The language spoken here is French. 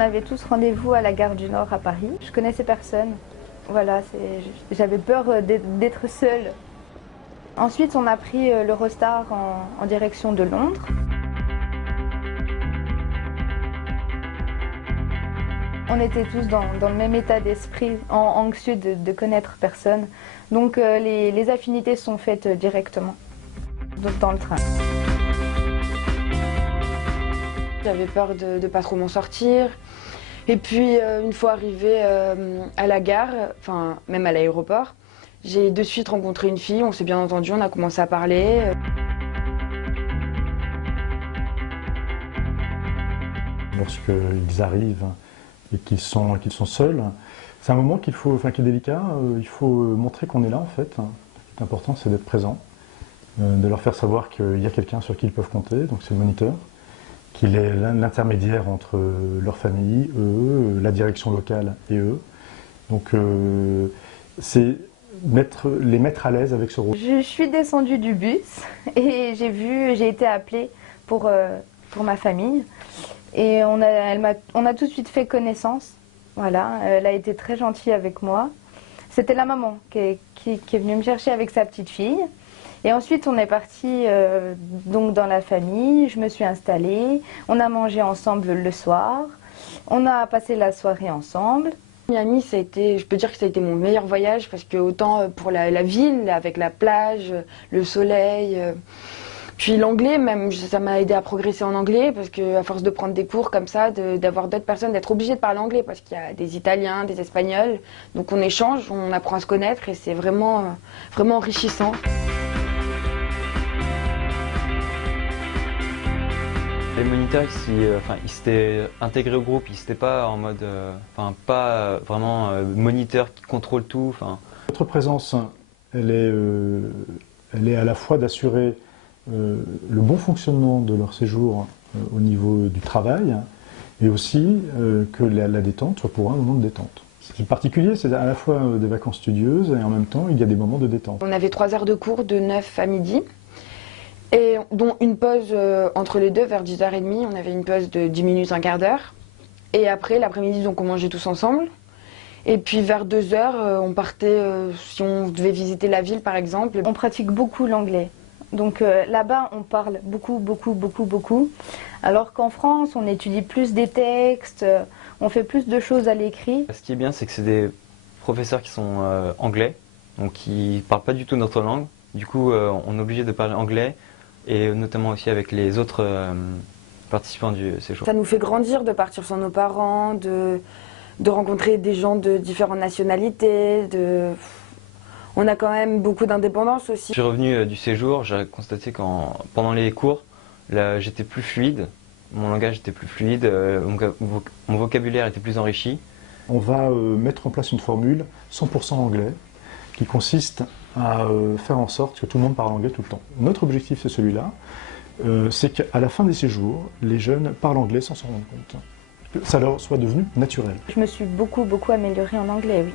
on avait tous rendez-vous à la gare du Nord à Paris. Je connaissais personne. Voilà, j'avais peur d'être seule. Ensuite, on a pris l'Eurostar en direction de Londres. On était tous dans le même état d'esprit, anxieux de connaître personne. Donc les affinités sont faites directement dans le train. J'avais peur de ne pas trop m'en sortir. Et puis une fois arrivée à la gare, enfin même à l'aéroport, j'ai de suite rencontré une fille, on s'est bien entendu, on a commencé à parler. Lorsqu'ils arrivent et qu'ils sont seuls, c'est un moment qui est délicat. Il faut montrer qu'on est là en fait. Ce qui est important, c'est d'être présent, de leur faire savoir qu'il y a quelqu'un sur qui ils peuvent compter, donc c'est le moniteur, qu'il est l'intermédiaire entre leur famille, eux, la direction locale et eux. Donc c'est les mettre à l'aise avec ce rôle. Je suis descendue du bus et j'ai été appelée pour ma famille. Et on a tout de suite fait connaissance. Voilà, elle a été très gentille avec moi. C'était la maman qui est venue me chercher avec sa petite fille. Et ensuite, on est parti donc dans la famille. Je me suis installée. On a mangé ensemble le soir. On a passé la soirée ensemble. Miami, je peux dire que ça a été mon meilleur voyage parce que autant pour la ville, avec la plage, le soleil. Puis l'anglais, même, ça m'a aidé à progresser en anglais parce qu'à force de prendre des cours comme ça, d'avoir d'autres personnes, d'être obligé de parler anglais parce qu'il y a des Italiens, des Espagnols. Donc on échange, on apprend à se connaître et c'est vraiment enrichissant. Les moniteurs, ils s'étaient intégrés au groupe, ils n'étaient pas en mode, pas vraiment moniteurs qui contrôlent tout. Notre présence, elle est à la fois d'assurer le bon fonctionnement de leur séjour au niveau du travail, et aussi que la détente soit pour eux un moment de détente. C'est particulier, c'est à la fois des vacances studieuses et en même temps il y a des moments de détente. On avait 3 heures de cours de 9 à midi, et dont une pause entre les deux vers 10h30, on avait une pause de 10 minutes, un quart d'heure. Et après l'après-midi, donc on mangeait tous ensemble. Et puis vers 2h, on partait, si on devait visiter la ville par exemple. On pratique beaucoup l'anglais. Donc là-bas, on parle beaucoup. Alors qu'en France, on étudie plus des textes, on fait plus de choses à l'écrit. Ce qui est bien, c'est que c'est des professeurs qui sont anglais, donc qui ne parlent pas du tout notre langue. Du coup, on est obligé de parler anglais, et notamment aussi avec les autres participants du séjour. Ça nous fait grandir de partir sans nos parents, de rencontrer des gens de différentes nationalités, On a quand même beaucoup d'indépendance aussi. Je suis revenu du séjour, j'ai constaté que pendant les cours, j'étais plus fluide, mon langage était plus fluide, mon vocabulaire était plus enrichi. On va mettre en place une formule 100% anglais qui consiste à faire en sorte que tout le monde parle anglais tout le temps. Notre objectif, c'est celui-là, c'est qu'à la fin des séjours, les jeunes parlent anglais sans s'en rendre compte. Que ça leur soit devenu naturel. Je me suis beaucoup améliorée en anglais, oui.